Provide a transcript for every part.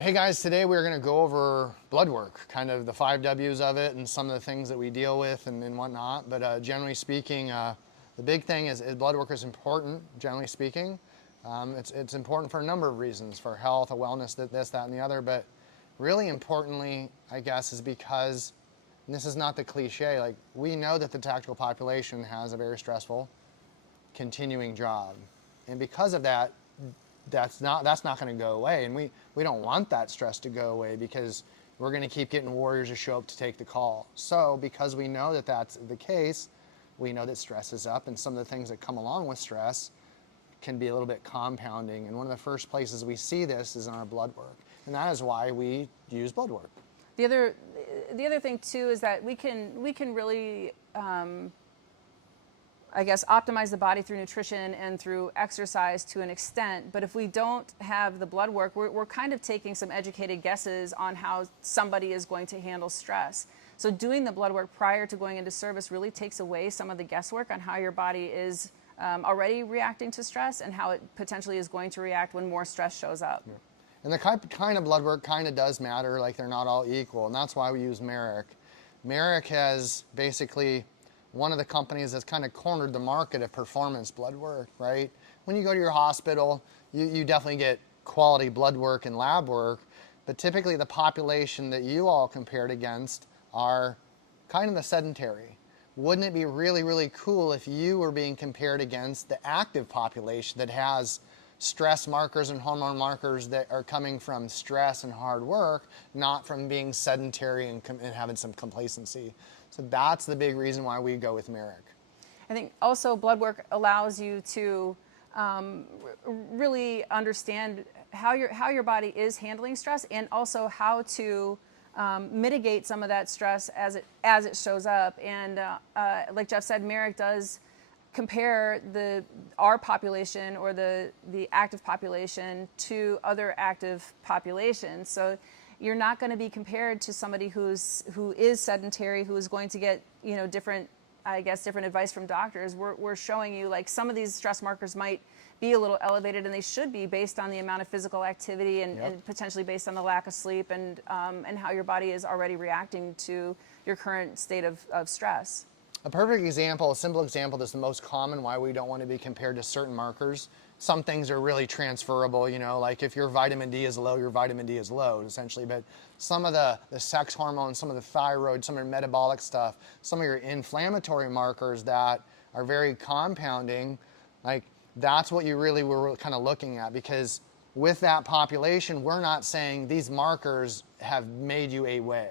Hey guys, today we're going to go over blood work, kind of the 5 W's of it and some of the things that we deal with and whatnot. But generally speaking, the big thing is blood work is important, generally speaking. It's important for a number of reasons, for health, wellness, this, that, and the other. But really importantly, I guess, is because, and this is not the cliche, like we know that the tactical population has a very stressful, continuing job. And because of that, that's not going to go away, and we don't want that stress to go away because we're going to keep getting warriors to show up to take the call. So because we know that that's the case, we know that stress is up, and some of the things that come along with stress can be a little bit compounding. And one of the first places we see this is in our blood work, and that is why we use blood work. The other thing too is that we can really I guess, optimize the body through nutrition and through exercise to an extent. But if we don't have the blood work, we're kind of taking some educated guesses on how somebody is going to handle stress. So doing the blood work prior to going into service really takes away some of the guesswork on how your body is already reacting to stress and how it potentially is going to react when more stress shows up. Yeah. And the kind of blood work kind of does matter, like they're not all equal. And that's why we use Marek. Marek has basically one of the companies that's kind of cornered the market of performance blood work, right? When you go to your hospital, you definitely get quality blood work and lab work, but typically the population that you all compared against are kind of the sedentary. Wouldn't it be really, really cool if you were being compared against the active population that has stress markers and hormone markers that are coming from stress and hard work, not from being sedentary and having some complacency? So that's the big reason why we go with Marek. I think also blood work allows you to really understand how your body is handling stress, and also how to mitigate some of that stress as it shows up. And like Jeff said, Marek does compare our population, or the active population, to other active populations. So you're not going to be compared to somebody who is sedentary, who is going to get different advice from doctors. We're showing you, like, some of these stress markers might be a little elevated, and they should be, based on the amount of physical activity and potentially based on the lack of sleep and how your body is already reacting to your current state of stress. A perfect example, a simple example that's the most common why we don't want to be compared to certain markers. Some things are really transferable, like if your vitamin D is low, your vitamin D is low, essentially. But some of the sex hormones, some of the thyroid, some of your metabolic stuff, some of your inflammatory markers that are very compounding, like that's what you really were kind of looking at. Because with that population, we're not saying these markers have made you a way.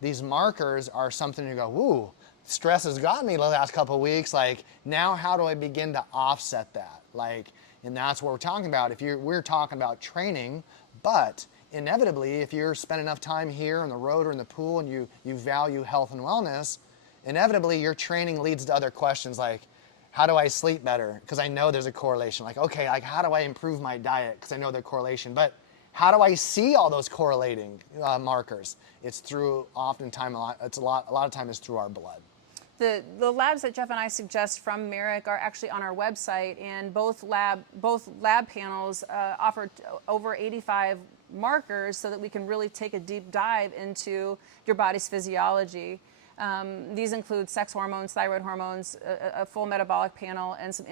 These markers are something you go, ooh, stress has gotten me the last couple of weeks. Like, now how do I begin to offset that? And that's what we're talking about. We're talking about training, but inevitably, if you're spending enough time here on the road or in the pool and you value health and wellness, inevitably your training leads to other questions like, how do I sleep better? Because I know there's a correlation. Like, okay, how do I improve my diet? Because I know the correlation. But how do I see all those correlating markers? It's through, oftentimes, a lot of time it's through our blood. The labs that Jeff and I suggest from Marek are actually on our website, and both lab panels offer over 85 markers, so that we can really take a deep dive into your body's physiology. These include sex hormones, thyroid hormones, a full metabolic panel, and some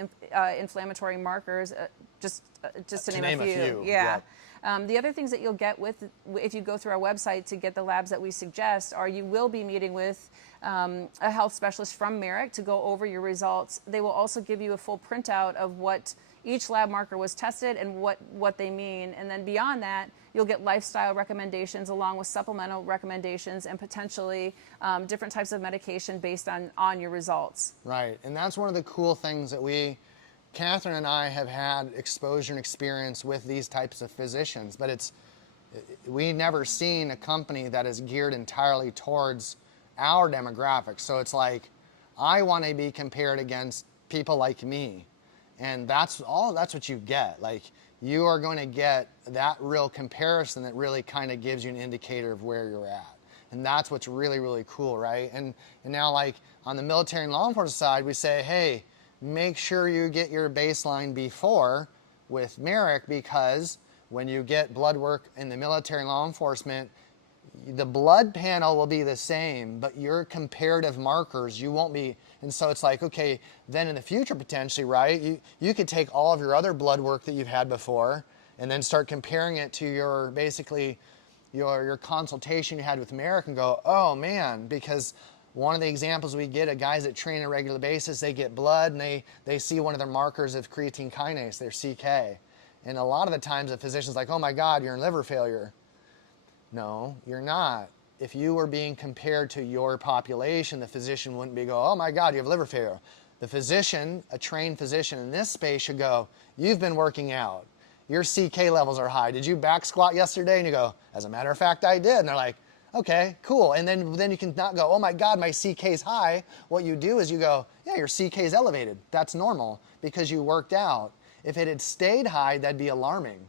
inflammatory markers, just to name a few. Yeah. The other things that you'll get if you go through our website to get the labs that we suggest are, you will be meeting with a health specialist from Marek to go over your results. They will also give you a full printout of what each lab marker was tested and what they mean. And then beyond that, you'll get lifestyle recommendations along with supplemental recommendations, and potentially different types of medication based on your results. Right, and that's one of the cool things that Catherine and I have had exposure and experience with these types of physicians, but we've never seen a company that is geared entirely towards our demographics. So it's like, I want to be compared against people like me, and that's what you get. Like, you are going to get that real comparison that really kind of gives you an indicator of where you're at. And that's what's really, really cool, right? And now, like, on the military and law enforcement side, we say, hey, make sure you get your baseline before with Marek, because When you get blood work in the military and law enforcement, the blood panel will be the same, but your comparative markers, you won't be. And so it's like, okay, then in the future potentially, right, you could take all of your other blood work that you've had before and then start comparing it to your, basically, your consultation you had with Marek and go, oh man, because one of the examples we get of guys that train on a regular basis, they get blood and they see one of their markers of creatine kinase, their CK. And a lot of the times the physician's like, oh my God, you're in liver failure. No, you're not. If you were being compared to your population, the physician wouldn't be go, oh my God, you have liver failure. The physician, a trained physician in this space should go, you've been working out. Your CK levels are high. Did you back squat yesterday? And you go, as a matter of fact, I did. And they're like, okay, cool. And then you can not go, oh my God, my CK's high. What you do is you go, yeah, your CK's elevated. That's normal because you worked out. If it had stayed high, that'd be alarming.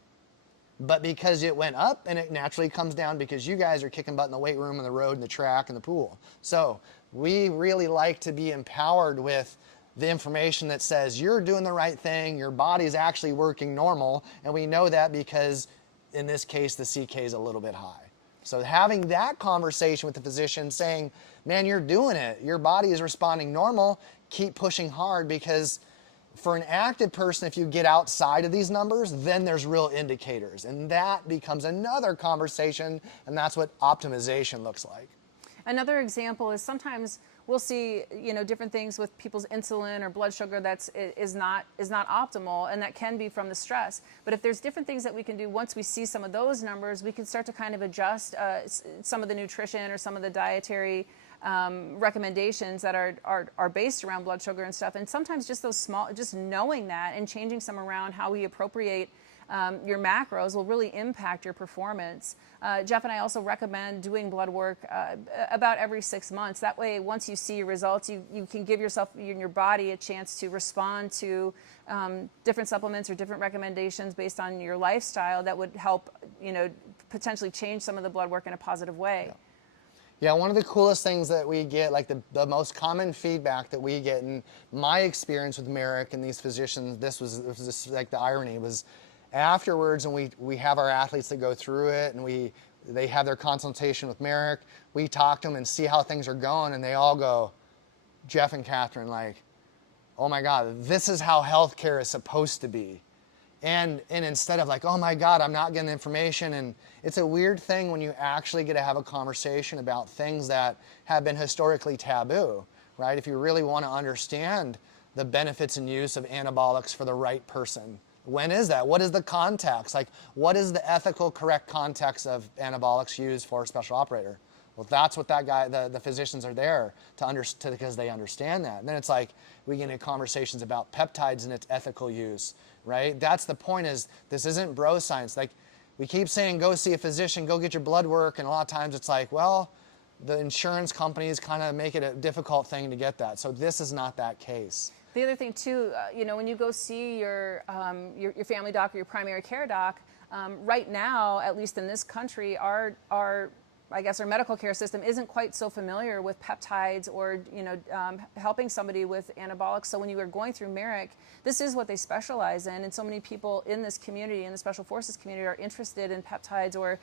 But because it went up, and it naturally comes down because you guys are kicking butt in the weight room, on the road, and the track, and the pool. So we really like to be empowered with the information that says you're doing the right thing, your body's actually working normal, and we know that because in this case the CK is a little bit high. So having that conversation with the physician saying, man, you're doing it, your body is responding normal, keep pushing hard, because for an active person, if you get outside of these numbers, then there's real indicators. And that becomes another conversation, and that's what optimization looks like. Another example is sometimes we'll see, different things with people's insulin or blood sugar is not optimal, and that can be from the stress. But if there's different things that we can do once we see some of those numbers, we can start to kind of adjust some of the nutrition or some of the dietary recommendations that are based around blood sugar and stuff. And sometimes just those just knowing that and changing some around how we appropriate your macros will really impact your performance. Jeff and I also recommend doing blood work about every 6 months. That way, once you see your results, you can give yourself and your body a chance to respond to different supplements or different recommendations based on your lifestyle that would help, potentially change some of the blood work in a positive way. Yeah. Yeah, one of the coolest things that we get, like the most common feedback that we get in my experience with Marek and these physicians, this was just like the irony, was afterwards, and we have our athletes that go through it, and they have their consultation with Marek, we talk to them and see how things are going, and they all go, Jeff and Catherine, like, oh my God, this is how healthcare is supposed to be. And instead of like, oh my God, I'm not getting the information. And it's a weird thing when you actually get to have a conversation about things that have been historically taboo, right? If you really want to understand the benefits and use of anabolics for the right person. When is that? What is the context? Like, what is the ethical, correct context of anabolics used for a special operator? Well, that's what that guy, the physicians are there to understand, because they understand that. And then it's like we get into conversations about peptides and its ethical use, right? That's the point, is this isn't bro science. Like, we keep saying go see a physician, go get your blood work, and a lot of times it's like, well, the insurance companies kind of make it a difficult thing to get that. So this is not that case. The other thing too, when you go see your family doc or your primary care doc, right now, at least in this country, our medical care system isn't quite so familiar with peptides or helping somebody with anabolics. So when you are going through Marek, this is what they specialize in, and so many people in this community, in the Special Forces community, are interested in peptides or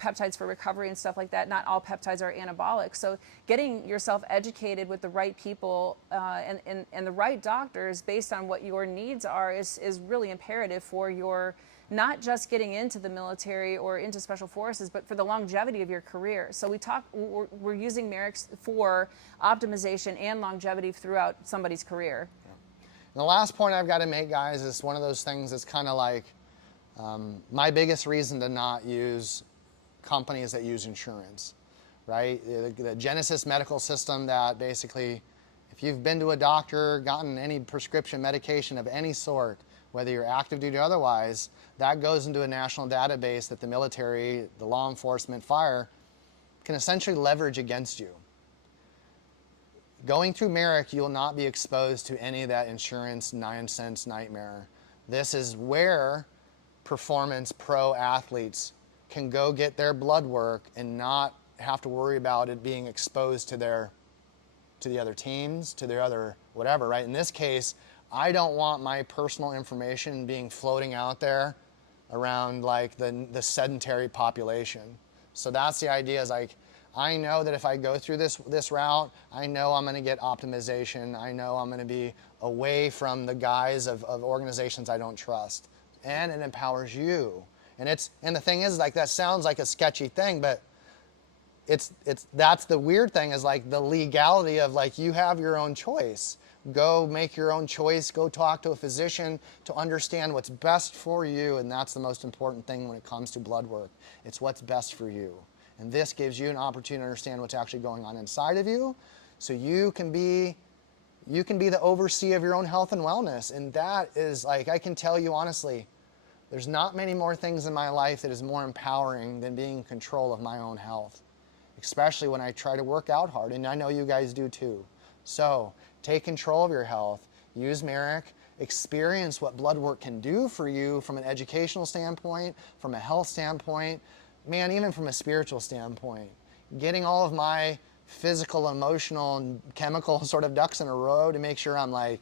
peptides for recovery and stuff like that. Not all peptides are anabolic. So getting yourself educated with the right people and the right doctors based on what your needs are is really imperative for your, not just getting into the military or into special forces, but for the longevity of your career. So we're using Marek for optimization and longevity throughout somebody's career. Yeah. And the last point I've got to make, guys, is one of those things that's kind of like my biggest reason to not use companies that use insurance, right? The Genesis medical system that basically, if you've been to a doctor, gotten any prescription medication of any sort, whether you're active duty or otherwise, that goes into a national database that the military, the law enforcement, fire can essentially leverage against you. Going through Marek, you will not be exposed to any of that insurance nonsense nightmare. This is where performance pro athletes can go get their blood work and not have to worry about it being exposed to the other teams, to their other whatever, right? In this case, I don't want my personal information being floating out there around like the sedentary population. So that's the idea, is like, I know that if I go through this route, I know I'm going to get optimization. I know I'm going to be away from the guise of organizations I don't trust. And it empowers you. And the thing is, like, that sounds like a sketchy thing, but that's the weird thing, is like the legality of, like, you have your own choice. Go make your own choice. Go talk to a physician to understand what's best for you, and that's the most important thing when it comes to blood work. It's what's best for you. And this gives you an opportunity to understand what's actually going on inside of you, so you can be the overseer of your own health and wellness. And that is, like, I can tell you honestly, there's not many more things in my life that is more empowering than being in control of my own health, especially when I try to work out hard, and I know you guys do too. So take control of your health, use Marek, experience what blood work can do for you from an educational standpoint, from a health standpoint, man, even from a spiritual standpoint. Getting all of my physical, emotional, and chemical sort of ducks in a row to make sure I'm, like,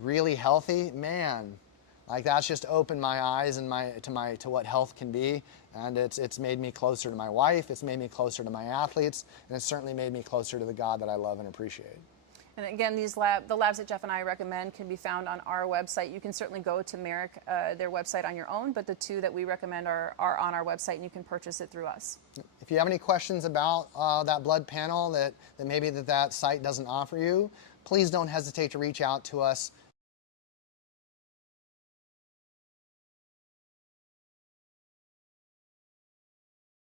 really healthy, man, like, that's just opened my eyes and to what health can be. And it's made me closer to my wife, it's made me closer to my athletes, and it's certainly made me closer to the God that I love and appreciate. And again, the labs that Jeff and I recommend can be found on our website. You can certainly go to Marek, their website on your own, but the two that we recommend are on our website, and you can purchase it through us. If you have any questions about that blood panel that maybe that site doesn't offer you, please don't hesitate to reach out to us.